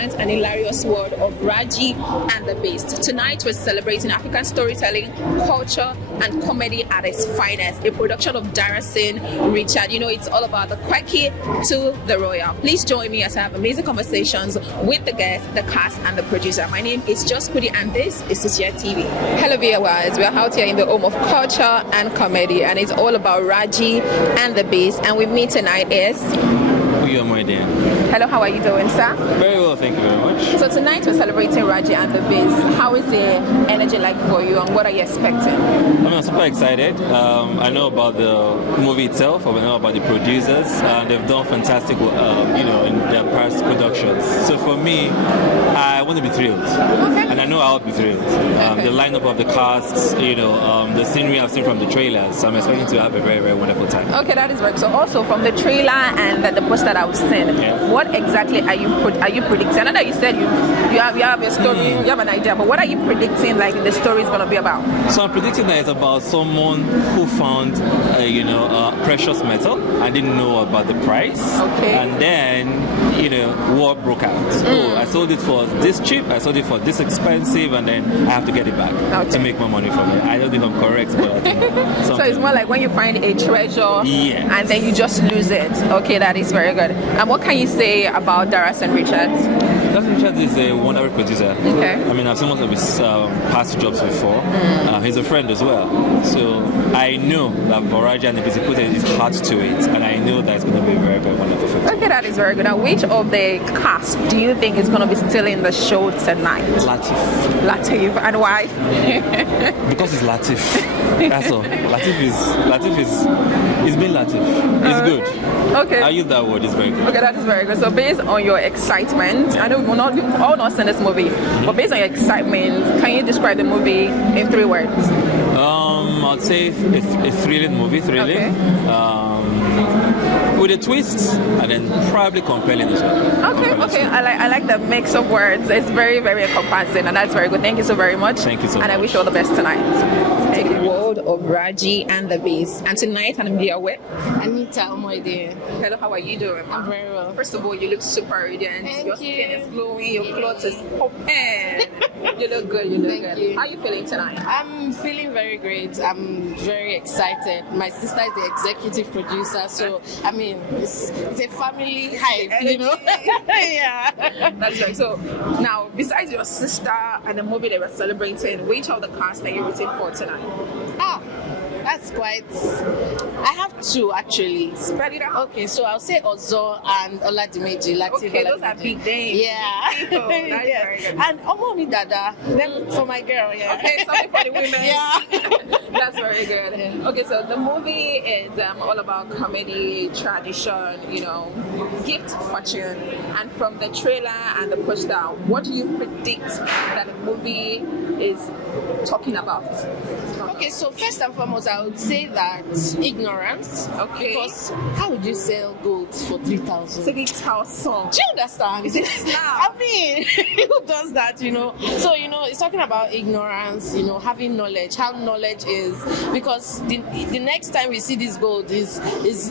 vibrant and hilarious world of Raji and the Beast. Tonight we're celebrating African storytelling, culture, and comedy at its finest. A production of Dada, Richard. You know, it's all about the quirky to the royal. Please join me as I have amazing conversations with the guests, the cast, and the producer. My name is Just Kudi, and this is Susia TV. Hello viewers, we're out here in the home of culture and comedy, and it's all about Raji and the Beast. And with me tonight is... Hello, how are you doing, sir? Very well, thank you very much. So tonight we're celebrating Raji and the Beast. How is the energy like for you, and what are you expecting? I'm super excited. I know about the movie itself, I know about the producers, and they've done fantastic, in their past productions. So for me, I want to be thrilled, and I know I'll be thrilled. The lineup of the casts, the scenery I've seen from the trailers, I'm expecting to have a very, very wonderful time. Okay, that is right. So also from the trailer and the poster that I've seen, what exactly are you predicting? I know that you said you have a story, you have an idea, but what are you predicting like the story is going to be about? So I'm predicting that it's about someone who found precious metal and didn't know about the price. Okay. And then, war broke out. Oh, I sold it for this cheap, I sold it for this expensive, and then I have to get it back to make more money from it. I don't think I'm correct, but I think so it's more like when you find a treasure and then you just lose it. Okay, that is very good. And what can you say about Dada and Richards? Dada Richards is a wonderful producer. Okay. I mean, I've seen most of his past jobs before. He's a friend as well. So I know that for Raji and the Beast, he put his heart to it, and I know that it's going to be a very, very wonderful film. Okay, that is very good. Now, which of the cast do you think is going to be still in the show tonight? Lateef. And why? Because it's Lateef. That's all. Lateef is being Lateef. It's good. Okay. I use that word, it's very good. Okay, that is very good. So based on your excitement, I know we've all not seen this movie, but based on your excitement, can you describe the movie in 3 words? I'd say a thrilling movie, with a twist, and then probably compelling as well. Okay. I like the mix of words. It's very, very encompassing, and that's very good. Thank you so very much. Thank you so much. And I wish you all the best tonight. The world of Raji and the Beast. And tonight I'm here with Anita Omoide. Hello, how are you doing? I'm very well. First of all, you look super radiant. Your skin is glowing, your clothes is popping. You look good, Thank you. How are you feeling tonight? I'm feeling very great. I'm very excited. My sister is the executive producer, so I mean it's a family hype, Yeah. That's right. So now, besides your sister and the movie they were celebrating, which of the cast are you rooting for tonight? That's quite... I have 2 actually. Spread it out. Okay, so I'll say Ozo and Adedimeji. Okay, those are big names. Yeah. That's very good. And Omowumi Dada. Then for my girl, Okay, something for the women. Yeah. That's very good. Okay, so the movie is all about comedy, tradition, gift fortune. And from the trailer and the poster, what do you predict that the movie is talking about? Okay, so first and foremost, I would say that ignorance. Okay. Because how would you sell gold for 3,000? 3,000. Do you understand? Is it snap? I mean, who does that, So, it's talking about ignorance, having knowledge, how knowledge is. Because the next time we see this gold is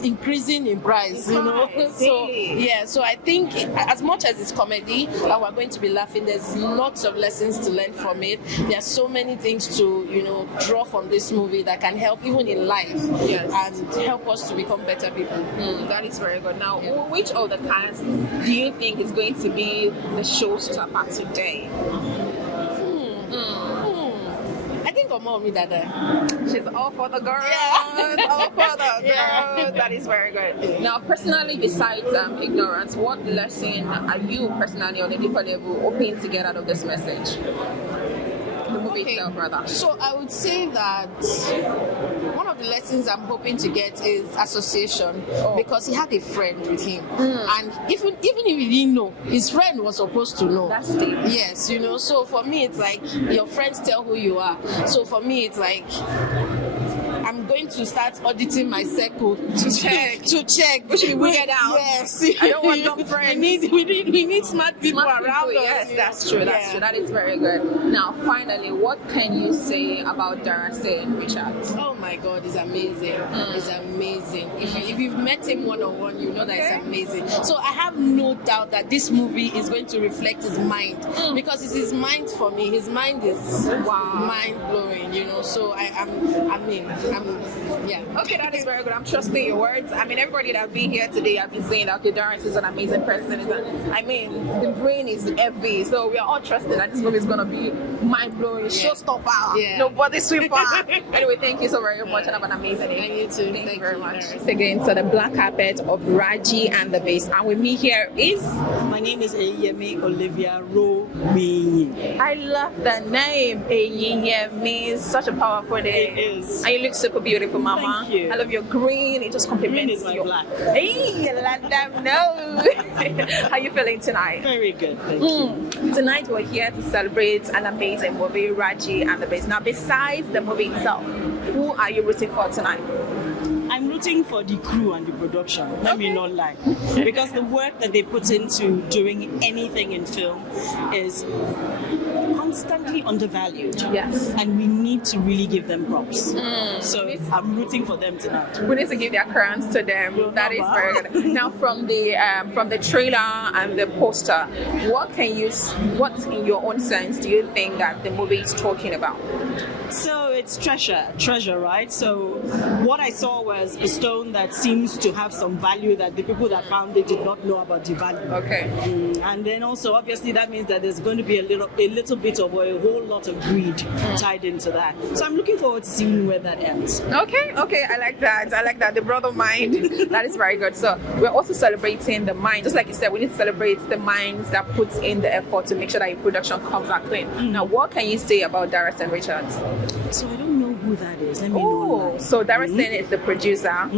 increasing in price, So I think as much as it's comedy, and we're going to be laughing, there's lots of lessons to learn from it. There are so many things to, draw from this movie that can help even in life and help us to become better people. That is very good. Now, which of the cast do you think is going to be the showstopper today? I think Omowumi Dada. She's all for the girls. All for the girls. That is very good. Now, personally, besides ignorance, what lesson are you personally on a deeper level hoping to get out of this message? The movie itself, rather. So I would say that one of the lessons I'm hoping to get is association, because he had a friend with him, and even if he didn't know, his friend was supposed to know. That's deep. Yes, So for me, it's like your friends tell who you are. So for me, it's like I'm going to start auditing my circle To check. to check. We should be weird out. Yes, I don't want dumb friends. We need smart people Smart around people, us. yes, you that's know. true. That's true. That is very good. Now, finally, what can you say about Darasene Richards? Oh my God, it's amazing. It's amazing. If you've met him one-on-one, you know that it's amazing. So I have no doubt that this movie is going to reflect his mind because it's his mind for me. His mind is mind-blowing, you know. So I'm yeah. Okay, that is very good. I'm trusting your words. I mean, everybody that been here today, I've been saying that okay, Darren is an amazing person. I mean, the brain is heavy, so we are all trusting that this movie is gonna be mind-blowing, showstopper, nobody sweeper. Anyway, thank you so very much, and have an amazing day. And you too. Thank you very much. Again, so the black carpet of Raji and the Bass, and with me here is. My name is Eyemi Olivia Romi. I love the name. Eyemi, such a powerful name. It is. And you look super beautiful, Mama. Thank you. I love your green. It just compliments Green is my your black. Hey, let them know. How you feeling tonight? Very good, thank you. Tonight we're here to celebrate an amazing movie, Raji and the Bass. Now, besides the movie itself, who are you rooting for tonight? I'm rooting for the crew and the production, let me not lie. Because the work that they put into doing anything in film is constantly undervalued. Yes. And we need to really give them props. So I'm rooting for them tonight. We need to give their crowns to them. That is very good. Now, from the trailer and the poster, what in your own sense do you think that the movie is talking about? So it's treasure, right? So what I saw was a stone that seems to have some value that the people that found it did not know about the value. Okay. And then also, obviously, that means that there's going to be a little bit of a whole lot of greed tied into that. So I'm looking forward to seeing where that ends. Okay, I like that. The brother mind. That is very good. So we're also celebrating the mind. Just like you said, we need to celebrate the minds that puts in the effort to make sure that your production comes out clean. Now, what can you say about Darasene Richards? So I don't know who that is. Let me know. So Darasene is the producer.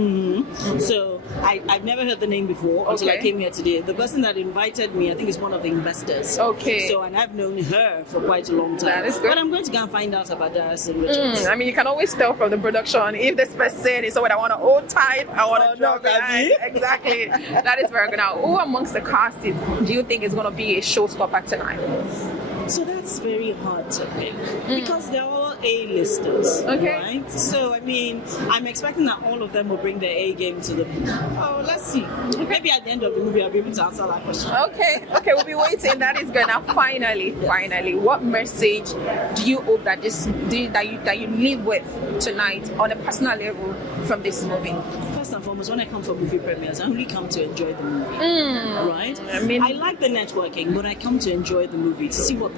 So I've never heard the name before until I came here today. The person that invited me, I think, is one of the investors. Okay. So, and I've known her for quite a long time. That is good. But I'm going to go and find out about Darasene Richards. I mean, you can always tell from the production if this person is someone I want to hold tight, I want to drop behind. Exactly. That is very good. Now, who amongst the cast do you think is going to be a showstopper tonight? So that's very hard to pick because they're all A-listers, right? So, I mean, I'm expecting that all of them will bring their A game to the movie. Oh, let's see. Maybe at the end of the movie, I'll be able to answer that question. Okay, we'll be waiting. That is good. Now, finally, what message do you hope that that you leave with tonight on a personal level from this movie? First and foremost, when I come for movie premieres, I only come to enjoy the movie, right? I mean, I like the networking, but I come to enjoy the movie, to see what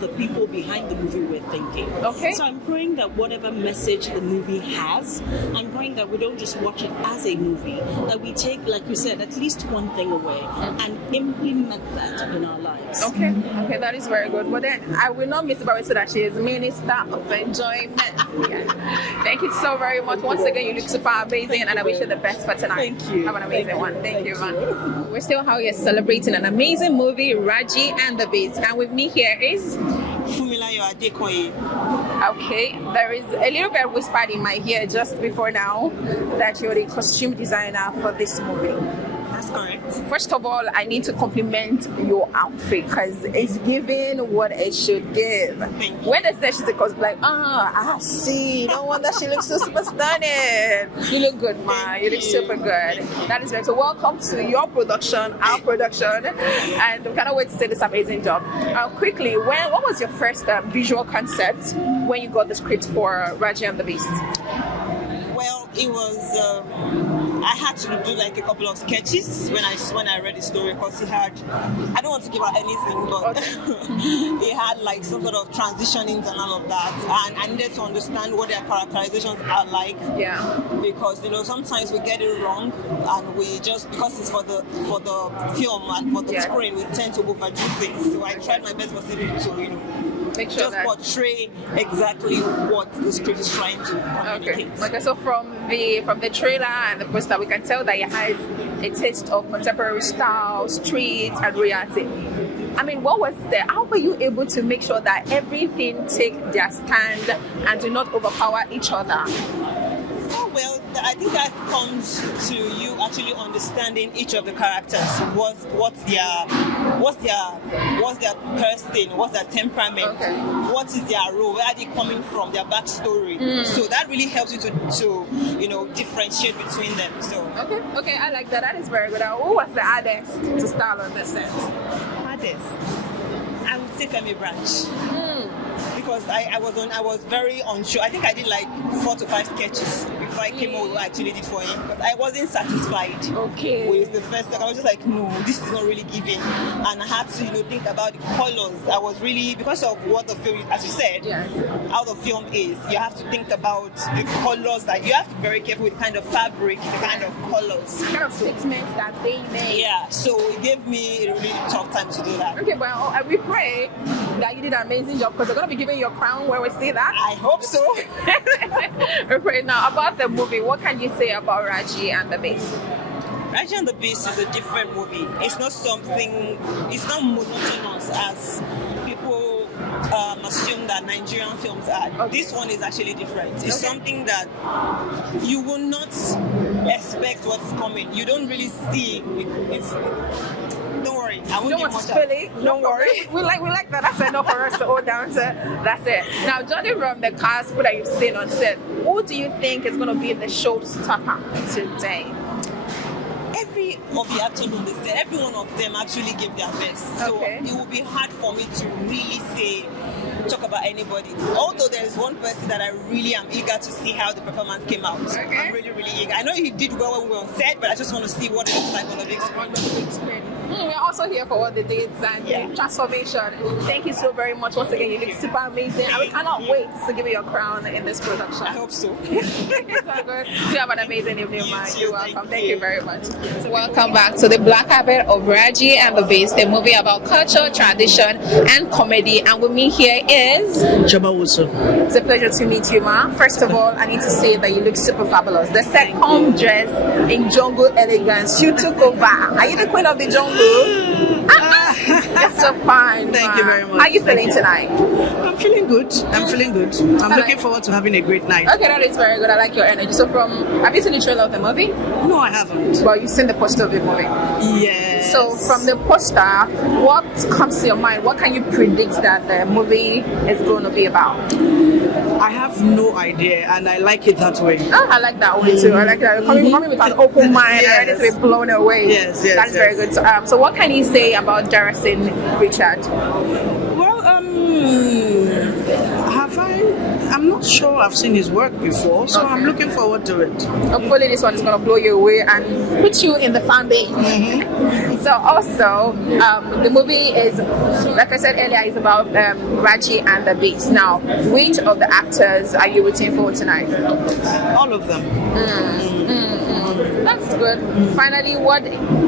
the people behind the movie were thinking. Okay. So I'm praying that whatever message the movie has, I'm praying that we don't just watch it as a movie, that we take, like you said, at least one thing away and implement that in our lives. Okay, that is very good. But then I will not miss about it so that she is Minister of Enjoyment. Thank you so very much. Once again, you look super amazing, and I wish you the best for tonight. Thank you. Have an amazing one. Thank you, man. We're still out here celebrating an amazing movie, Raji and the Bass. And with me here is Fumilayo Adekola. Okay, there is a little bit whispered in my ear just before now that you're the costume designer for this movie. That's correct. First of all, I need to compliment your outfit because it's giving what it should give. When they say she's a cosplay, like, I see. No wonder she looks so super stunning. You look good, man. You look super good. That is great. So welcome to your production, our production, and we cannot wait to see this amazing job. Quickly, what was your first visual concept when you got the script for Raji and the Beast? Well, it was. I had to do like a couple of sketches when I read the story because it had. I don't want to give out anything, but it had like some sort of transitionings and all of that, and I needed to understand what their characterizations are like. Yeah. Because sometimes we get it wrong, and we just because it's for the film and for the screen, we tend to overdo things. So I tried my best possibly to make sure just portray exactly what the script is trying to communicate. Okay. So from the trailer and the poster, we can tell that it has a taste of contemporary style, street, and reality. I mean, how were you able to make sure that everything take their stand and do not overpower each other? I think that comes to you actually understanding each of the characters. What's their person, what's their temperament, what is their role, where are they coming from, their backstory. So that really helps you to differentiate between them. So okay, I like that. That is very good. Who was the hardest to start on the set? Hardest, I would say Femi Branch. Because I was very unsure. I think I did like 4 to 5 sketches before I came over. I actually did for him, but I wasn't satisfied with the first. I was just like, no, this is not really giving, and I had to think about the colors. I was really, because of what the film, as you said, how the film is. You have to think about the colors. That you have to be very careful with the kind of fabric, the kind of colors, the kind of statements that they made. Yeah, so it gave me a really tough time to do that. Okay, well, we pray that you did an amazing job, because we're going to be giving your crown when we see that. I hope so. Okay, now about the movie, what can you say about Raji and the Beast? Raji and the Beast is a different movie. It's not monotonous as people assume that Nigerian films are. This one is actually different. It's something that you will not expect what's coming. You don't really see it. Don't worry. I won't don't want to spill it. Don't worry. We like that. That's enough for us to hold down to. That's it. Now, judging from the cast that you've seen on set, who do you think is going to be the showstopper today? Every of the actors on the set, every one of them actually gave their best. So it will be hard for me to really talk about anybody. Although there is one person that I really am eager to see how the performance came out. I'm really, really eager. I know he did well when we were on set, but I just want to see what it looks like on the big screen. We're also here for all the dates and transformation. Thank you so very much once again. You look super amazing, and we cannot wait to give you your crown in this production. I hope so. It's all good. You have an amazing evening, man. You're welcome. Thank you very much. Welcome back to The Black Habit of Raji and the Beast, a movie about culture, tradition, and comedy. And with me here is Jabawusu. It's a pleasure to meet you, ma. First of all, I need to say that you look super fabulous. The second dress in jungle elegance. You took over. Are you the queen of the jungle? You're so fine. Thank you very much. How are you feeling tonight? I'm feeling good. I'm looking forward to having a great night. Okay, that is very good. I like your energy. So have you seen the trailer of the movie? No, I haven't. Well, you've seen the poster of the movie. Yes. So from the poster, what comes to your mind? What can you predict that the movie is going to be about? I have no idea, and I like it that way. Oh, I like that way too. I like that. Coming with an open mind and ready to be blown away. Yes. That's very good. So what can you say about Darrison Richard? Well, I'm not sure I've seen his work before, so I'm looking forward to it. Hopefully this one is going to blow you away and put you in the fan base. So also, the movie is, like I said earlier, is about Raji and the Beast. Now, which of the actors are you rooting for tonight? All of them. That's good. Finally, what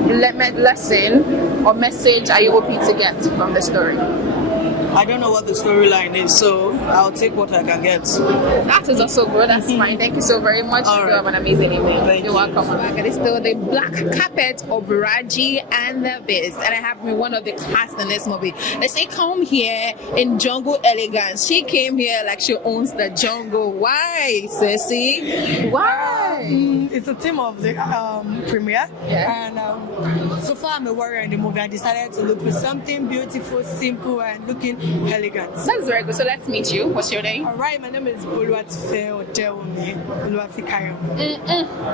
lesson or message are you hoping to get from the story? I don't know what the storyline is, so I'll take what I can get. That is also good. That's fine. Thank you so very much. All You have an amazing evening. Thank you. You're welcome. It is still the black carpet of Raji and the Beast, and I have one of the cast in this movie. They say come here in jungle elegance. She came here like she owns the jungle. Why, Ceci? Why? It's a theme of the premiere, and so far I'm a warrior in the movie. I decided to look for something beautiful, simple, and looking elegant. That's very good. So let's meet you. What's your name? All right, my name is Oluwatife Odewumi Oluwafikayo.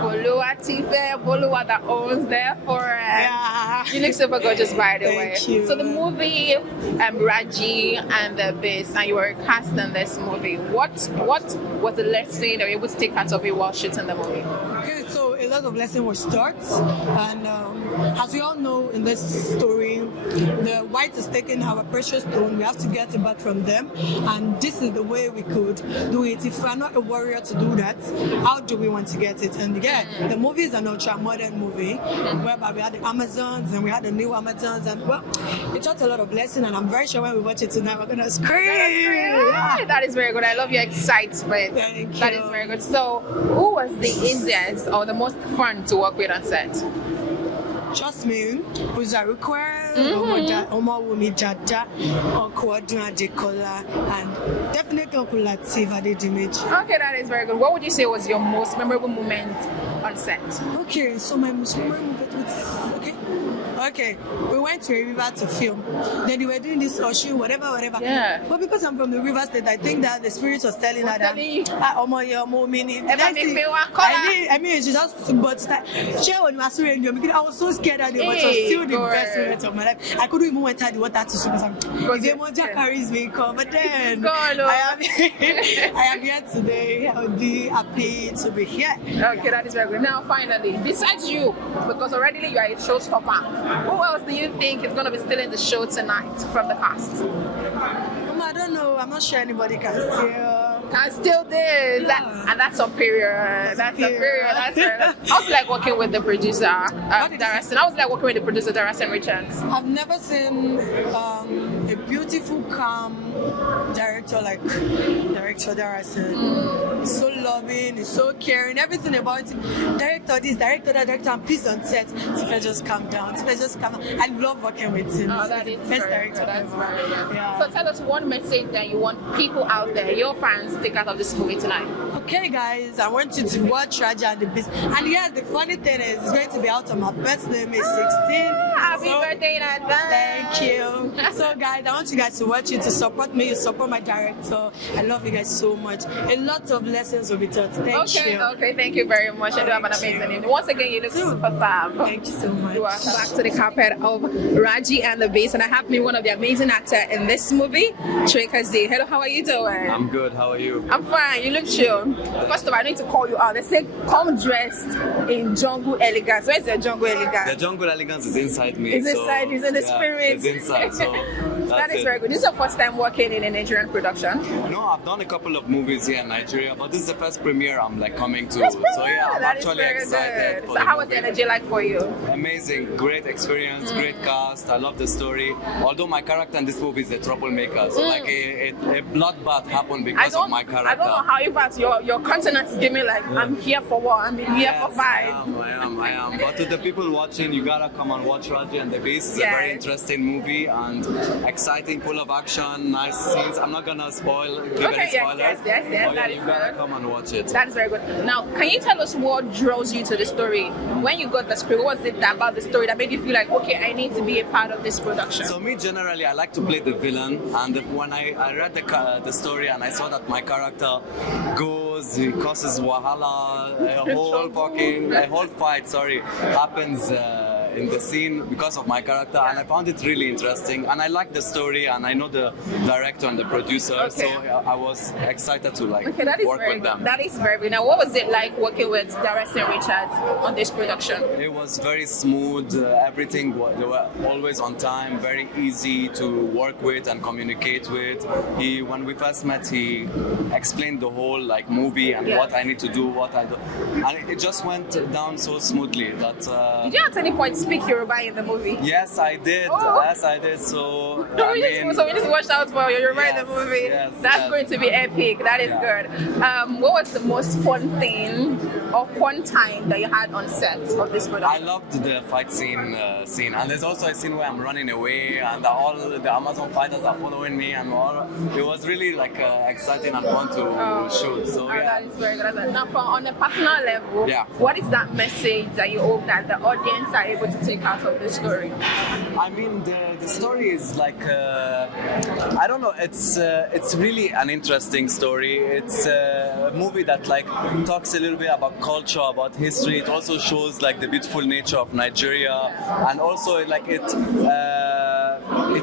Oluwatife, Boluwa that owns the forest. Yeah. You look super gorgeous, by the way. Thank you. So the movie, Raji and the Beast, and you were cast in this movie. What was the lesson that you were able to take out of it while shooting the movie? Okay, so a lot of lessons were taught, and as we all know in this story, the white is taking our precious stone. We have to get it back from them, and this is the way we could do it. If we are not a warrior to do that, how do we want to get it? And again, the movie is an ultra-modern movie, whereby we had the Amazons and we had the new Amazons, and well, it taught a lot of lessons, and I'm very sure when we watch it tonight, we're gonna scream. Yeah. That is very good. I love your excitement. Thank That you. is very good. So, who was the easiest or the most fun to work with on set? Just me, Uzarukwe, Omowumi, Dada, Uncle Adekola, and definitely Uncle Lateef, Adedimeji. Okay, that is very good. What would you say was your most memorable moment on set? Okay, so my most memorable moment was okay. We went to a river to film. Then they were doing this show, whatever. Yeah. But because I'm from the river state, I think that the spirit was telling her that I mean, she just but I was so scared that day, but it was still the best moment of my life. I couldn't even enter the water to swim because the emoji carries me. But then I am here today, healthy, happy to be here. Okay, that is very good. Now, finally, besides you, because already you are a showstopper, who else do you think is going to be still in the show tonight from the cast? I don't know. I'm not sure anybody can still this. And that's superior. That's superior. That's very good. I was like working with the producer, Darasin. I was like working with the producer, Darasin Richards. I've never seen a beautiful, calm director like Director Darasin. He's so loving, he's so caring, everything about it. Director this, director that, director, and please on set. Tifa, just calm down. I love working with him. Oh, that is best very director good. That's ever. very good. Yeah. So tell us one message that you want people out there, your fans, to take out of this movie tonight. Okay, guys, I want you to watch Raji and the Beast. And yes, the funny thing is, it's going to be out on my birthday, May 16. Happy birthday in advance. Thank you. So, guys, I want you guys to watch it, to support me, to support my director. I love you guys so much. A lot of lessons will be taught. Thank you. Okay, thank you very much. I do have an amazing evening. Once again, you look super fab. Thank you so much. You are back to the carpet of Raji and the Beast, and I have me one of the amazing actors in this movie, Trekazi. Hello, how are you doing? I'm good. How are you? I'm fine. You look chill. First of all, I need to call you out. They say come dressed in jungle elegance. Where's the jungle elegance? The jungle elegance is inside me. It's inside. It's in the spirit. It's inside. So that is very good. This is your first time working in a Nigerian production? No, I've done a couple of movies here in Nigeria, but this is the first premiere I'm like coming to. That's So yeah, I'm that actually is very excited. good. For So the how was movie. the energy like for you? Amazing, great experience, great cast. I love the story. Although my character in this movie is a troublemaker, so like a bloodbath happened because of my character. I don't know how, in fact, your countenance is giving like, I'm here for what? I'm here for vibes. I am. But to the people watching, you gotta come and watch Raji and the Beast. It's a very interesting movie and exciting, full of action, nice scenes. I'm not gonna give any spoilers. Yes, You gotta come and watch it. That is very good. Now, can you tell us what draws you to the story? When you got the script, what was it about the story that made you feel like, okay, I need to be a part of this production? So me, generally, I like to play the villain. And when I read the story and I saw that my character he causes wahala, a whole fight, happens in the scene because of my character, and I found it really interesting, and I like the story, and I know the director and the producer, so I was excited to work with them. That is very good. Now, what was it like working with Darasin Richards on this production? It was very smooth. Everything they were always on time, very easy to work with and communicate with. When we first met, he explained the whole movie and what I need to do, what I do, and it just went down so smoothly that. Did you at any point speak Yoruba in the movie? Yes, I did. So we just watched out for Yoruba in the movie. That's going to be epic. That is good. What was the most fun thing or fun time that you had on set of this production? I loved the fight scene, and there's also a scene where I'm running away, and all the Amazon fighters are following me, and it was really exciting and fun to shoot. So that is very good. Now, on a personal level, what is that message that you hope that the audience are able to take out of the story? I mean, the story is I don't know. It's really an interesting story. It's a movie that talks a little bit about culture, about history. It also shows the beautiful nature of Nigeria, and also it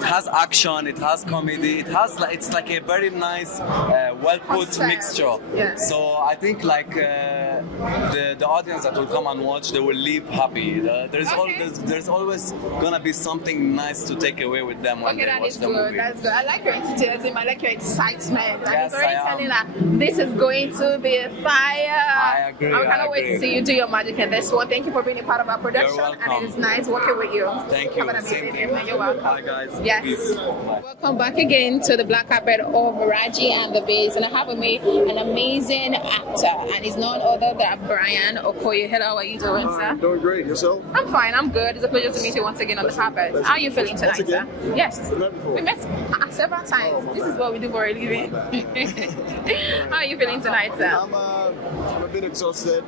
has action, it has comedy, it's a very nice, well put mixture. So I think the audience that will come and watch, they will leave happy. There's always gonna be something nice to take away with them when they watch the movie. That's good. I like your enthusiasm. I like your excitement. It's already telling that this is going to be fire. I agree. I cannot wait to see you do your magic in this one. Thank you for being a part of our production, and it is nice working with you. Thank you. Have an amazing evening. You're welcome. Bye, guys. Yes. Peace. Bye. Welcome back again to the black carpet of Raji and the Bass, and I have with me an amazing actor, and he's none other than Brian Okoye. Hello, how are you doing, sir? I'm doing great. Yourself? I'm fine. I'm good. It's a pleasure to meet you once again on the carpet. How are you feeling tonight, sir? Yes. We met several times. This is what we do for a living. How are you feeling tonight, sir? I'm a bit exhausted.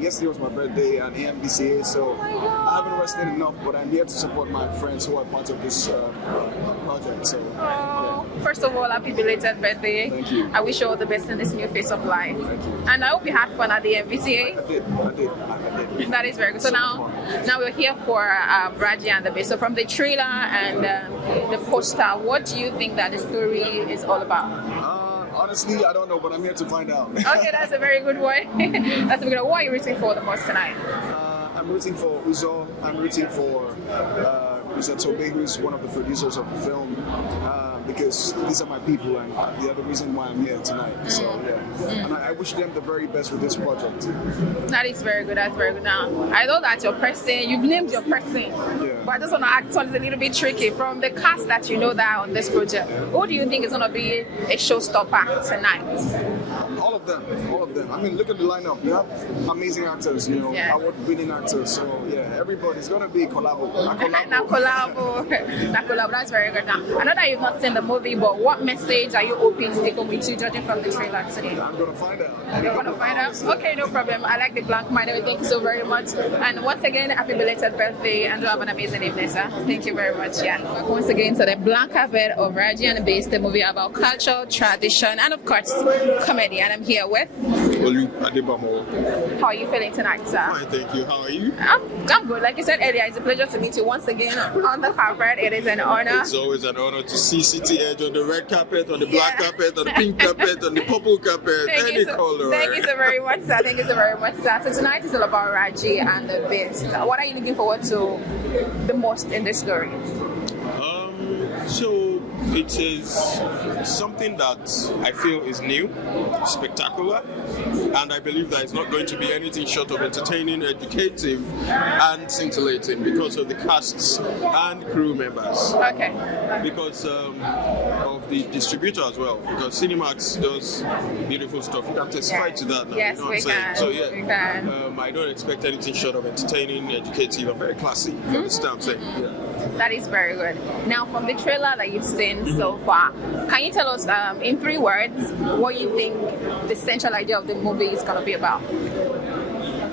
Yesterday was my birthday and AMBCA, so I haven't rested enough, but I'm here to support my friends who are part of this project. So, First of all, happy belated birthday. Thank you. I wish you all the best in this new phase of life. Thank you. And I hope you had fun at the MVCA. I did. That is very good. So now we're here for Raji and the Bass. So from the trailer and the poster, what do you think that the story is all about? Honestly, I don't know, but I'm here to find out. Okay, that's a very good one. That's a good one. What are you rooting for the most tonight? I'm rooting for Uzo. I'm rooting for Mr. Tobe, who is one of the producers of the film, because these are my people and they are the reason why I'm here tonight. So yeah, and I wish them the very best with this project. That is very good. That's very good. Now, I know that your person, you've named your person, but I just want to ask something a little bit tricky. From the cast that you know that are on this project, who do you think is going to be a showstopper tonight? All of them. I mean, look at the lineup. You have amazing actors, award-winning actors. So yeah, everybody's going to be collabo. collabo. That's very good. Now, I know that you've not seen the movie, but what message are you hoping to take home with you, judging from the trailer today? I'm going to find out. You're going to find out? Okay, no problem. I like the blank mind. Thank you so very much. And once again, happy belated birthday, and do have an amazing evening, sir. Thank you very much. Yeah. Welcome once again to the black carpet of Raji and the Bass, the movie about culture, tradition, and of course, comedy. And I'm here with Adedimeji. How are you feeling tonight, sir? Fine, thank you. How are you? I'm good. Like you said earlier, it's a pleasure to meet you once again on the carpet. It is an honor. It's always an honor to see City Edge on the red carpet, on the black carpet, on the pink carpet, on the purple carpet, any color. Thank you so very much, sir. Thank you so very much, sir. So tonight is all about Raji and the Bass. What are you looking forward to the most in this story? So it is something that I feel is new, spectacular, and I believe that it's not going to be anything short of entertaining, educative, and scintillating because of the casts and crew members. Okay. Because of the distributor as well, because Cinemax does beautiful stuff. You can testify to that now. Yes, you know we can. So yeah, we can. I don't expect anything short of entertaining, educative, and very classy. You understand what I'm saying? Yeah. That is very good. Now, from the trailer that you've seen so far, can you tell us in 3 words what you think the central idea of the movie is going to be about?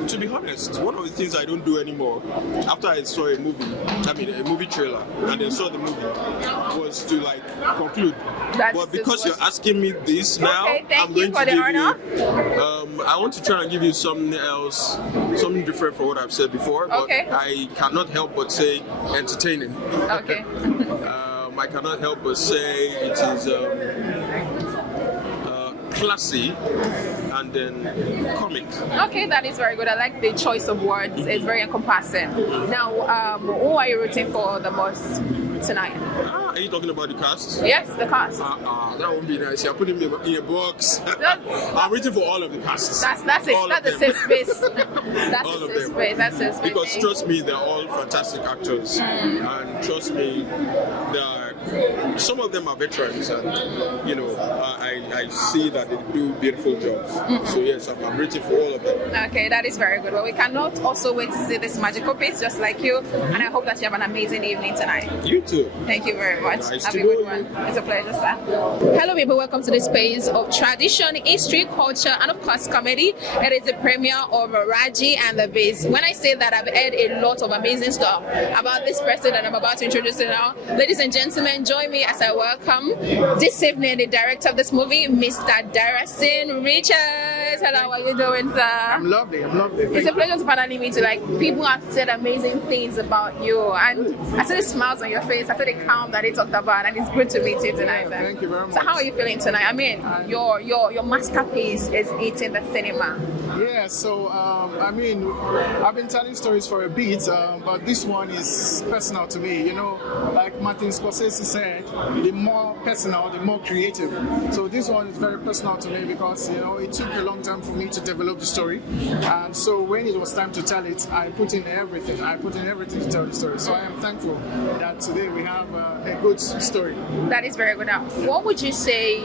To be honest, one of the things I don't do anymore, after I saw a movie trailer, and then saw the movie, was to conclude. But because you're asking me this now, I'm going to give you. I want to try and give you something else, something different from what I've said before. But I cannot help but say entertaining. Okay. I cannot help but say it is classy and then comic. Okay, that is very good. I like the choice of words. It's very encompassing. Now, who are you rooting for the most tonight? Are you talking about the cast? Yes, the cast. That won't be nice. You're putting me in a box. I'm waiting for all of the casts. That's it. That's a safe space. That's a safe space. That's a safe space. Because trust me, they're all fantastic actors, and trust me, some of them are veterans, and I see that they do beautiful jobs. So yes, I'm rooting for all of them. Okay, that is very good. Well, we cannot also wait to see this magical piece, just like you, and I hope that you have an amazing evening tonight. You too. Thank you very much. Nice have a good one. It's a pleasure, sir. Hello, people. Welcome to this space of tradition, history, culture, and of course, comedy. It is the premiere of Raji and the Bass. When I say that, I've heard a lot of amazing stuff about this person that I'm about to introduce you now. Ladies and gentlemen, join me as I welcome this evening the director of this movie, Mr. Dada Richards. Hello, how are you doing, sir? I'm lovely. It's a pleasure to finally meet you. People have said amazing things about you, and I see the smiles on your face. I see the calm that they talked about, and it's good to meet you tonight. Yeah, thank you very much. So how are you feeling tonight? I mean, your masterpiece is eating the cinema. Yeah, so I mean, I've been telling stories for a bit, but this one is personal to me. You know, like Martin Scorsese said, the more personal, the more creative. So this one is very personal to me because, you know, it took a long time for me to develop the story. And so when it was time to tell it, I put in everything. I put in everything to tell the story. So I am thankful that today we have a good story. That is very good. Now, what would you say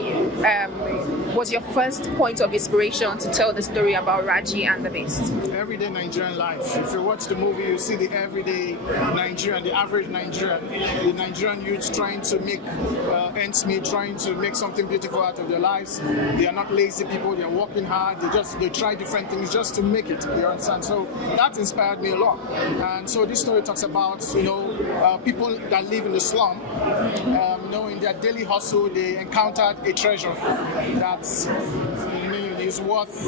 was your first point of inspiration to tell the story about Raji and the Beast? Everyday Nigerian life. If you watch the movie, you see the everyday Nigerian, the average Nigerian, the Nigerian youth trying to make ends meet, trying to make something beautiful out of their lives. They are not lazy people. They are working hard. They try different things just to make it. You understand? So that inspired me a lot. And so this story talks about, you know, people that live in the slum. You know, in their daily hustle, they encountered a treasure that is worth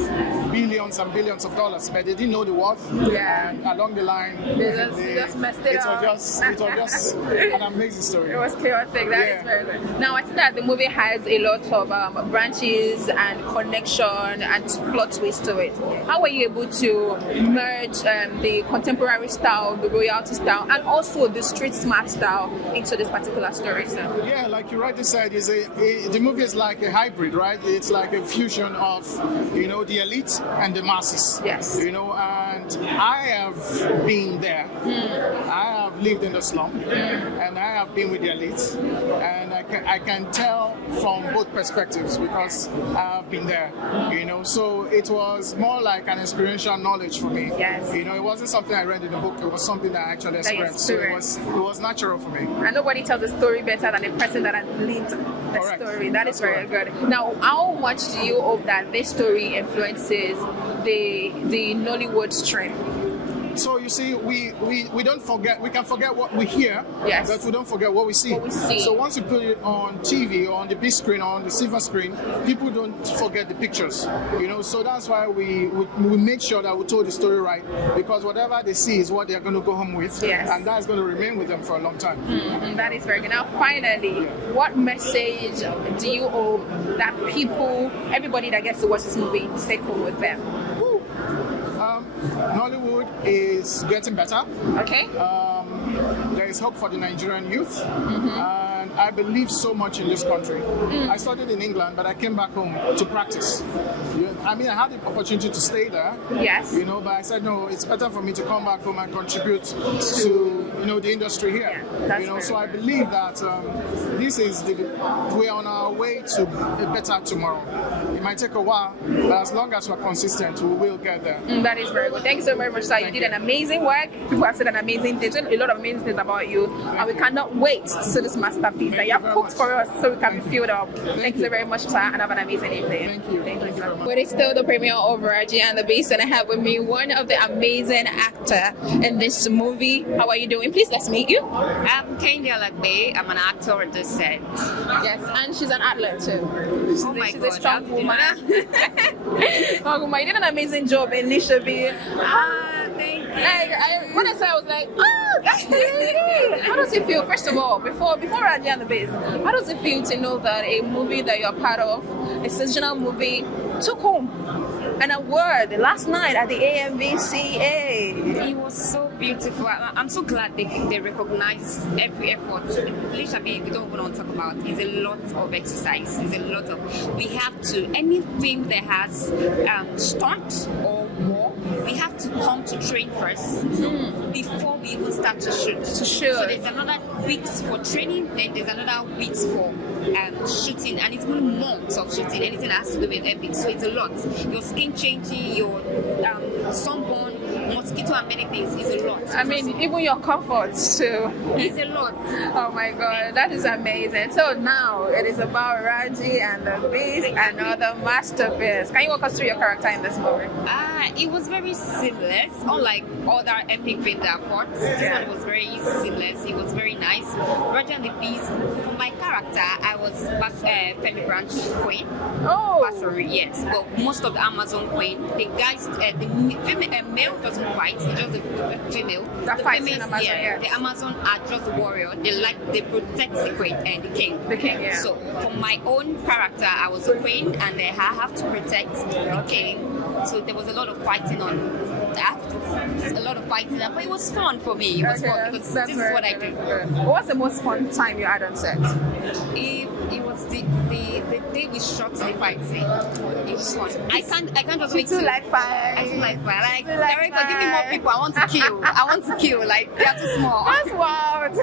billions and billions of dollars, but they didn't know the worth. Yeah. And along the line, they just messed it up. It was just an amazing story. It was chaotic. That is very good. Now, I think that the movie has a lot of branches and connection and plot twist to it. How were you able to merge the contemporary style, the royalty style, and also the street smart style into this particular story? So? Yeah, like you rightly said, the movie is like a hybrid, right? It's like a fusion of, you know, the elite and the masses. Yes. You know, and I have been there. I have lived in the slum, and I have been with the elite, and I can tell from both perspectives because I have been there. You know, so it was more like an experiential knowledge for me. Yes. You know, it wasn't something I read in a book. It was something that I actually experienced. So it was natural for me. And nobody tells the story better than a person that has lived the story. That is very good. Now, how much do you hope that this story influences the Nollywood stream? So you see, we don't forget. We can forget what we hear, yes, but we don't forget what we see. So once you put it on TV or on the big screen or on the silver screen, people don't forget the pictures. You know, so that's why we make sure that we told the story right, because whatever they see is what they're going to go home with, yes, and that's going to remain with them for a long time. That is very good. Now, finally, what message do you hope that everybody that gets to watch this movie, take home with them? Nollywood is getting better. Okay. There is hope for the Nigerian youth, and I believe so much in this country. I studied in England, but I came back home to practice. I mean, I had the opportunity to stay there. Yes. You know, but I said no. It's better for me to come back home and contribute to the industry here. Yeah, you know, so I believe that we're on our way to a better tomorrow. It might take a while, but as long as we're consistent, we will get there. That is very good. Thank you so very much, sir. You did an amazing work. People have said an amazing things, a lot of amazing things about you, and we cannot wait to see this masterpiece that you have cooked for us so we can be filled up. Thank you so very much, sir, and have an amazing evening. Thank you. Thank you so much. But it's still the premiere of Raji and the Beast, and I have with me one of the amazing actor in this movie. How are you doing? Please let's meet you. I'm Kendi Alagbe. I'm an actor on this set. Yes, and she's an athlete too. She's a strong woman. You did an amazing job in Lishabi. Thank you. When I saw, I was like, oh, that's the lady. How does it feel? First of all, before Raji and the Beast, how does it feel to know that a movie that you're part of, a sensational movie, took home an award last night at the AMVCA? It was so beautiful. I'm so glad they recognize every effort. Lishabi, we don't even want to talk about. It's a lot of exercise. It's a lot of. We have to, anything that has stunt or war, we have to come to train first before we even start to shoot. So there's another weeks for training, then there's another weeks for shooting, and it's even months of shooting. Anything that has to do with epic, so it's a lot. Your skin changing, your sunburn, mosquito, and many things is a lot. I mean, even your comfort too. It's a lot. Oh my God, that is amazing. So now it is about Raji and the Beast, another masterpiece. Can you walk us through your character in this movie? It was very seamless, unlike other epic films I've watched. This one was very seamless. It was very nice. Raji and the Beast. For my character, I was Femi Branch Queen. Oh, sorry, yes. But most of the Amazon Queen, the guys, the male doesn't fight. It's just the female. That the fights females, in Amazon, yes. The Amazon are just warrior. They protect the queen and the king. The king, yeah. So for my own character, I was a queen, and I have to protect the king So there was a lot of fighting on that. A lot of fighting, but it was fun for me. It was fun because this is what I do. What's the most fun time you had on set? It was the day we shot the fight scene. It was fun. I can't just wait to like fight. I feel like fight. Like director, give me more people. I want to kill. I want to kill. Like they are too small. That's wild.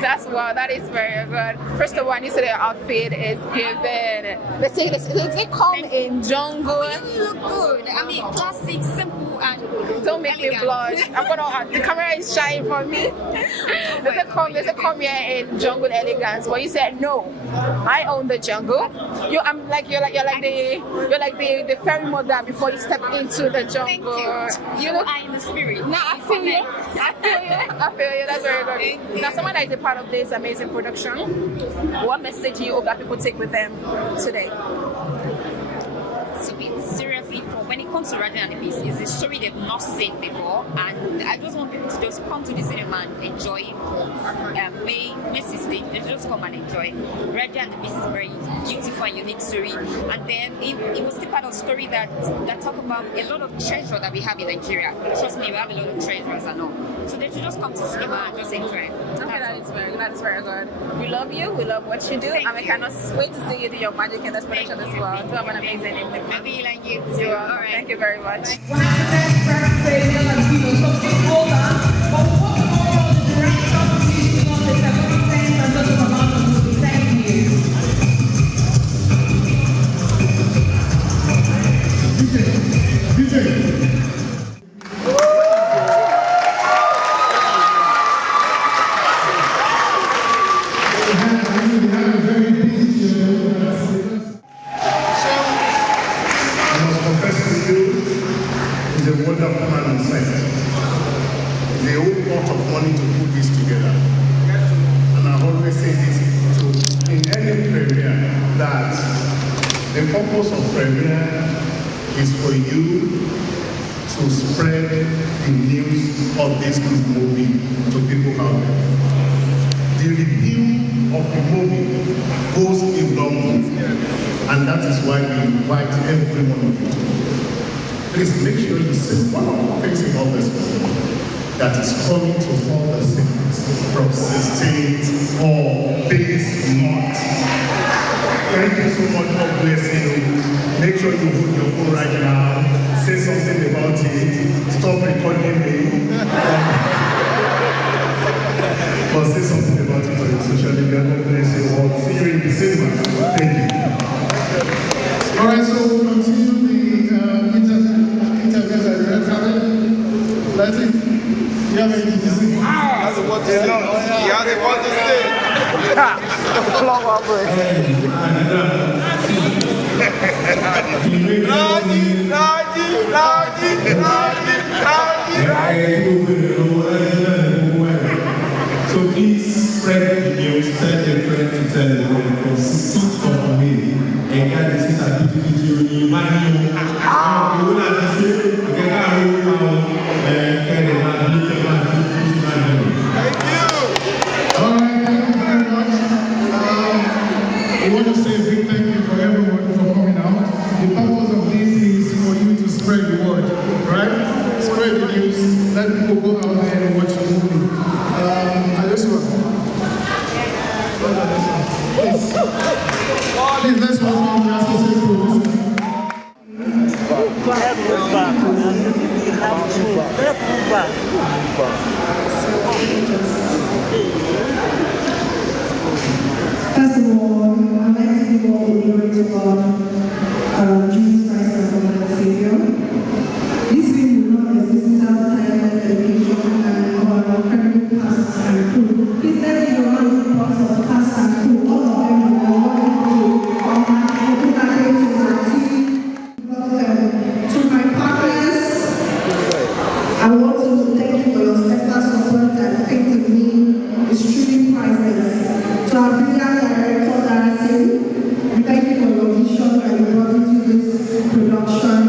That's wild. That is very good. First of all, I need to say the outfit is given. Let's say they come in jungle. You look good. I mean, classic, simple, and don't make me blush. The camera is shying from me. They say come here in jungle elegance. But you said no. I own the jungle. You're like the fairy mother before you step into the jungle. Thank you. You are in the spirit. No, I feel you. I feel you. That's very good. Now, someone that is a part of this amazing production, what message do you hope that people take with them today? To be seriously, when it comes to Raji and the Beast, it's a story they've not seen before, and I just want people to just come to the cinema and enjoy May 16th. They just come and enjoy. Raji and the Beast is a very beautiful and unique story, and then it was the part of story that talk about a lot of treasure that we have in Nigeria. Trust me, we have a lot of treasures and all. So they should just come to cinema and just enjoy. Okay, that is very good. We love you. We love what you do, and we cannot wait to see you do your magic in this production as well. Do have an amazing evening. Maybe like you too. All right. Thank you very much. The purpose of premiere is for you to spread the news of this good movie to people out there. The review of the movie goes in London, and that is why we invite every one of you. Please make sure you see one of the things about this movie that is coming to all the cities from 16th or this month. Thank you so much. God bless you. Make sure you hold your phone right now. Say something about it. Stop recording me. But say something about it on your social media. God bless you all. See you in the cinema. Thank you. All right, so we'll continue the interviews that we're having. Lateef, you have anything to say? He has a what to say. He has a what to say. So please spread the news, tell your friends to tell them from 16th of May. And God is a beautiful money. You will not say, you can I want to say a big thank you for everyone for coming out. The purpose of this is for you to spread the word, right? Spread the news, let people go out there and watch the movie. Please, let's welcome the associate producer. First of all, I'd like to give all the glory to God, Jesus Christ, our Lord and Savior. This film will not exist without the tireless dedication and our incredible cast and crew. Please let me know how many parts of the cast and crew, all of them are wonderful. From my Odunlade to Raji, to my partners, I want to thank you for your steadfast support and faith in me. It's truly priceless. To our brilliant director, Dada, we thank you for your vision that you brought into this production.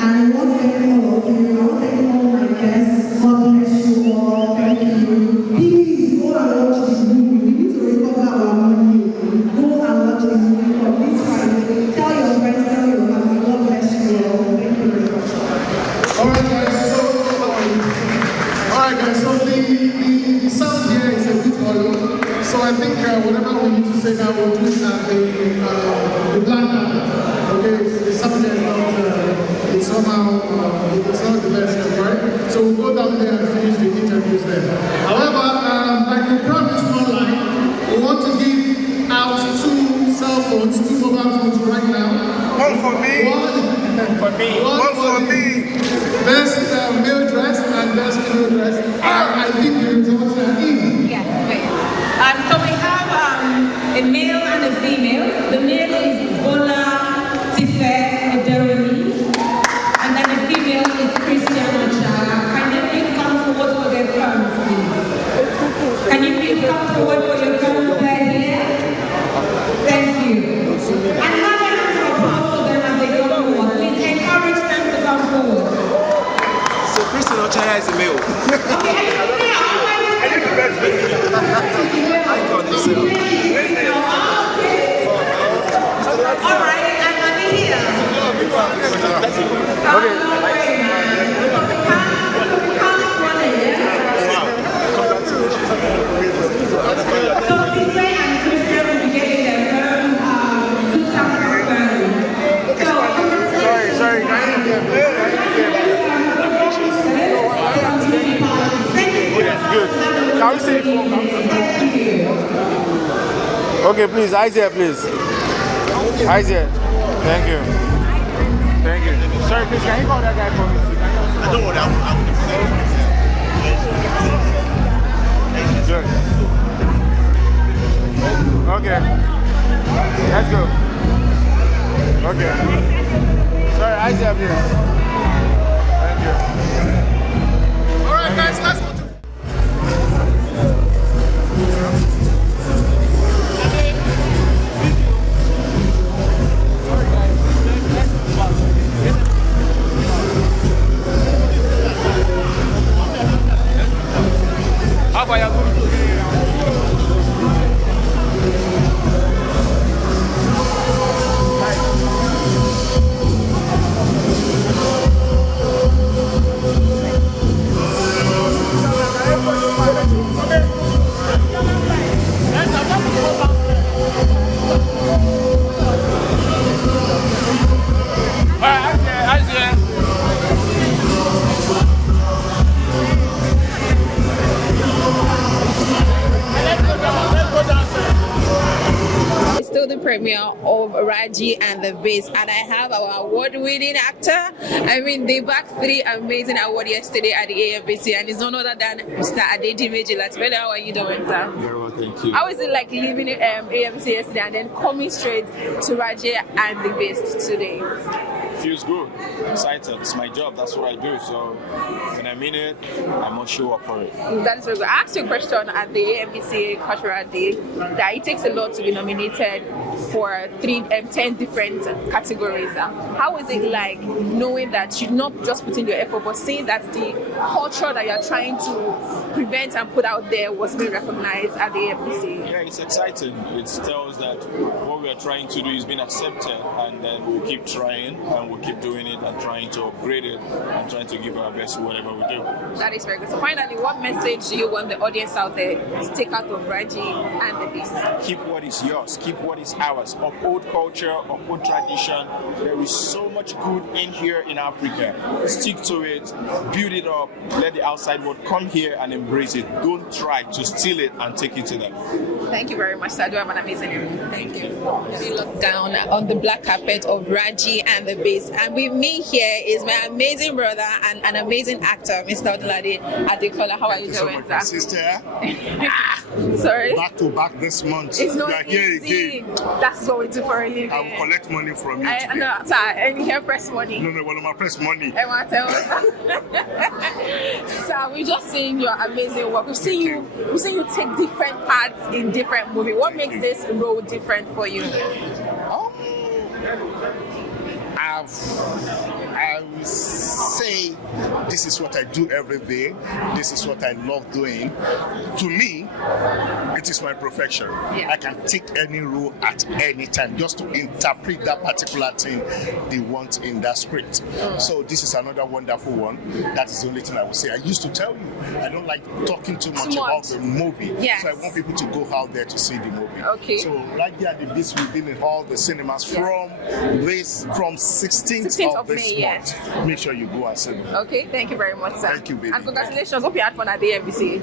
And I want to thank all of you. I want to thank all my guests. God bless you all. Thank you. Please go and watch this movie. We need to recover our money. Go and watch this movie from this Friday. Tell your friends, tell your family. God bless you all. Thank you. say now we'll do the black carpet. Okay, the subject is not, it's somehow, it's not the best, right? So we'll go down there and finish the interviews there. However, like we promised online, we want to give out 2 cell phones, 2 mobile phones right now. One for me. One for me. Best male dress and best female dress. I think the results are in. Yes, wait. So we have a male and a female. The male is Bola Tife Oderoni, and then the female is Christian Ocha. Can you please come forward for their turns, please? Can you please come forward for your turns right here? Thank you. And have a hand of applause to them as they come forward. Please encourage them to come forward. So Christian Ocha is a male. Okay, all right, and I'm here. Sorry. Good. Can we say okay, please, eyes here, please. Eyes here. Thank you. Sorry, please, can you call that guy for me? I don't want that. Good. Okay. Let's go. Okay. Sorry, eyes here, please. Thank you. All right, guys, let's go. How about you? Premiere of Raji and the Bass, and I have our award-winning actor. I mean, they backed 3 amazing awards yesterday at the AFBC, and it's none other than Mr. Adedimeji. Lateef, how are you doing, sir? Very well, thank you. How is it like leaving AFBC yesterday and then coming straight to Raji and the Bass today? Feels good. I'm excited. It's my job. That's what I do. So when I mean it, I must show up for it. That is very good. I asked you a question at the AMBCA Cultural Day that it takes a lot to be nominated for 10 different categories. How is it like knowing that you're not just putting your effort, but seeing that the culture that you're trying to prevent and put out there was being recognized at the AMBCA? Yeah, it's exciting. It tells that what we are trying to do is being accepted, and then we'll keep trying and we'll keep doing it and trying to upgrade it and trying to give our best to whatever we do. That is very good. So finally, what message do you want the audience out there to take out of Raji and the Bass? Keep what is yours, keep what is ours. Uphold culture, uphold tradition. There is so much good in here in Africa. Stick to it, build it up, let the outside world come here and embrace it. Don't try to steal it and take it to them. Thank you very much, sir. Do have an amazing evening. Thank you. We look down on the black carpet of Raji and the Bass, and with me here is my amazing brother and an amazing actor, Mr. Odunlade. Adekola, how are you doing, sir? Sister. Sorry? Back to back this month. It's not we are here easy. again. That's what we do for a living. I will collect money from you. No, sir, and you can press money. No, well, I'm press money. I want to tell Sir, we just seen your amazing work. We've seen you take different parts in different movies. What makes this role different for you? I I will say this is what I do every day, this is what I love doing, to me, it is my profession. I can take any role at any time just to interpret that particular thing they want in that script. So this is another wonderful one. That is the only thing I would say. I used to tell you, I don't like talking too much about the movie. So I want people to go out there to see the movie. So right here at the Beast, we've been in all the cinemas from 16th of this month. Make sure you go and see them. Okay, thank you very much, sir. Thank you, baby. And congratulations. Hope you had fun at the MBC.